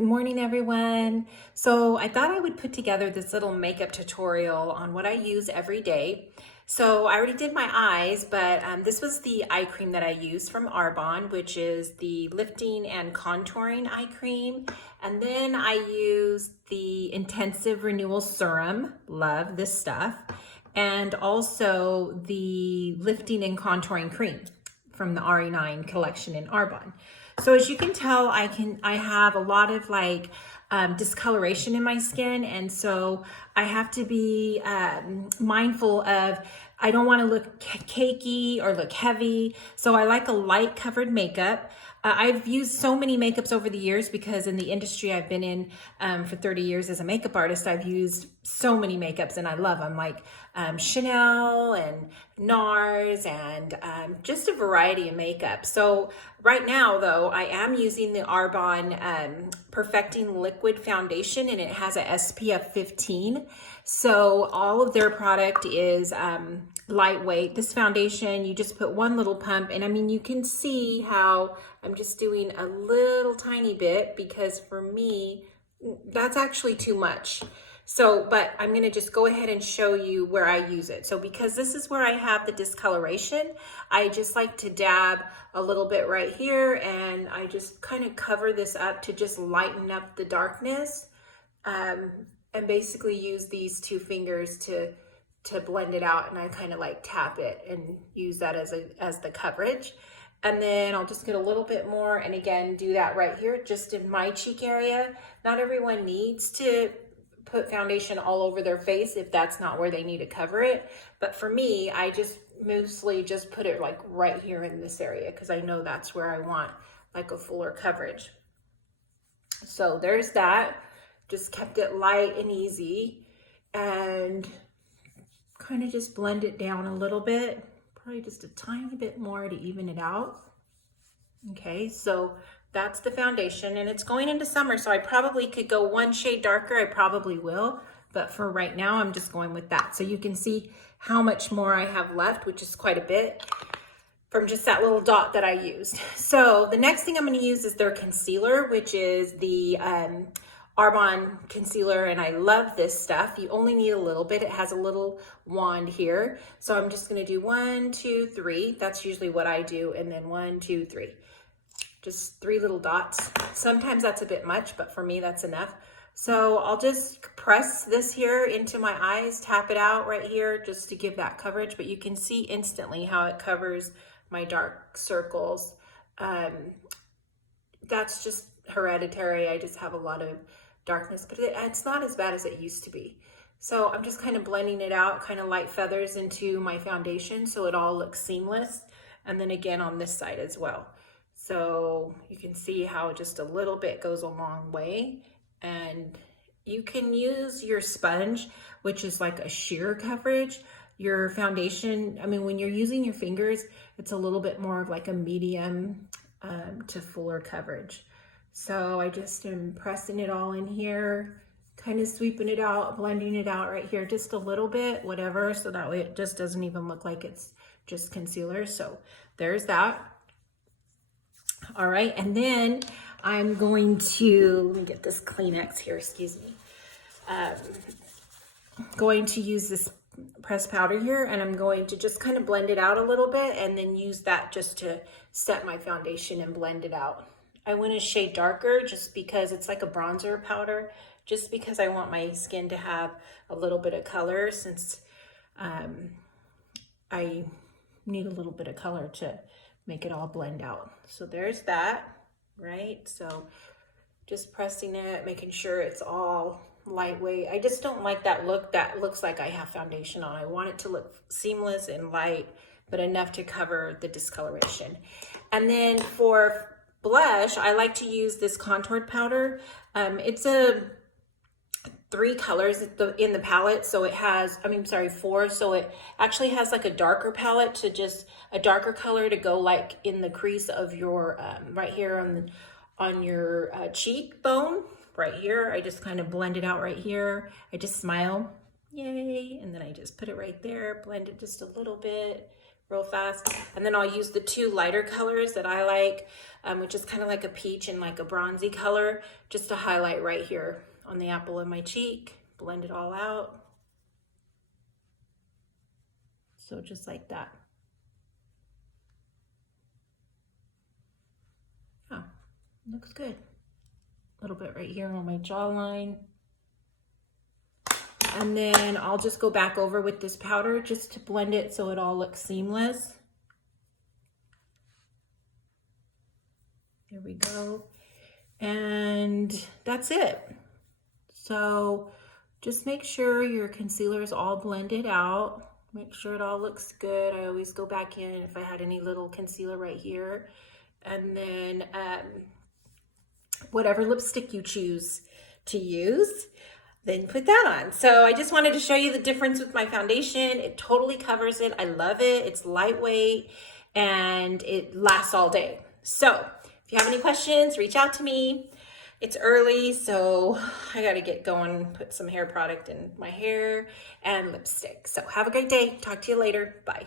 Good morning, everyone. So I thought I would put together this little makeup tutorial on what I use every day. So I already did my eyes, but this was the eye cream that I use from Arbonne, which is the lifting and contouring eye cream. And then I used the Intensive Renewal Serum, love this stuff, and also the lifting and contouring cream from the RE9 collection in Arbonne. So as you can tell, I have a lot of discoloration in my skin, and so I have to be mindful of, I don't want to look cakey or look heavy. So I like a light covered makeup. I've used so many makeups over the years because in the industry I've been in for 30 years as a makeup artist. I've used so many makeups and I love them, like Chanel and NARS and just a variety of makeup. So right now though, I am using the Arbonne Perfecting Liquid Foundation, and it has a SPF 15. So all of their product is lightweight. This foundation, you just put one little pump, and I mean, you can see how I'm just doing a little tiny bit because for me, that's actually too much. So, but I'm gonna just go ahead and show you where I use it. So because this is where I have the discoloration, I just like to dab a little bit right here, and I just kind of cover this up to just lighten up the darkness, and basically use these two fingers to blend it out, and I kind of like tap it and use that as the coverage. And then I'll just get a little bit more, and again, do that right here, just in my cheek area. Not everyone needs to put foundation all over their face if that's not where they need to cover it. But for me, I just mostly just put it like right here in this area because I know that's where I want like a fuller coverage. So there's that. Just kept it light and easy, and kind of just blend it down a little bit, probably just a tiny bit more to even it out. Okay, so that's the foundation, and it's going into summer, so I probably could go one shade darker. I probably will, but for right now, I'm just going with that. So you can see how much more I have left, which is quite a bit from just that little dot that I used. So the next thing I'm going to use is their concealer, which is the Arbonne concealer, and I love this stuff. You only need a little bit. It has a little wand here. So I'm just gonna do 1, 2, 3. That's usually what I do. And then 1, 2, 3. Just 3 little dots. Sometimes that's a bit much, but for me, that's enough. So I'll just press this here into my eyes, tap it out right here just to give that coverage, but you can see instantly how it covers my dark circles. That's just hereditary. I just have a lot of darkness, but it's not as bad as it used to be. So I'm just kind of blending it out, kind of light feathers into my foundation so it all looks seamless. And then again on this side as well. So you can see how just a little bit goes a long way. And you can use your sponge, which is like a sheer coverage. Your foundation, I mean, when you're using your fingers, it's a little bit more of like a medium to fuller coverage. So I just am pressing it all in here, kind of sweeping it out, blending it out right here, just a little bit, whatever, so that way it just doesn't even look like it's just concealer. So there's that. All right, and then I'm going to, let me get this Kleenex here, excuse me. Going to use this pressed powder here, and I'm going to just kind of blend it out a little bit and then use that just to set my foundation and blend it out. I went a shade darker just because it's like a bronzer powder, just because I want my skin to have a little bit of color, since I need a little bit of color to make it all blend out. So there's that, right? So just pressing it, making sure it's all lightweight. I just don't like that look that looks like I have foundation on. I want it to look seamless and light, but enough to cover the discoloration. And then for blush, I like to use this contoured powder. It's a 3 colors in the palette, so it has, 4, so it actually has like a darker palette to just a darker color to go like in the crease of your right here on your cheekbone right here. I just kind of blend it out right here. I just smile, yay, and then I just put it right there, blend it just a little bit real fast. And then I'll use the two lighter colors that I like, which is kind of like a peach and like a bronzy color, just to highlight right here on the apple of my cheek. Blend it all out. So just like that. Oh, looks good. A little bit right here on my jawline. And then I'll just go back over with this powder just to blend it so it all looks seamless. There we go. And that's it. So just make sure your concealer is all blended out. Make sure it all looks good. I always go back in if I had any little concealer right here. And then whatever lipstick you choose to use, then put that on. So I just wanted to show you the difference with my foundation. It totally covers it. I love it. It's lightweight and it lasts all day. So if you have any questions, reach out to me. It's early, so I gotta get going, put some hair product in my hair and lipstick. So have a great day. Talk to you later. Bye.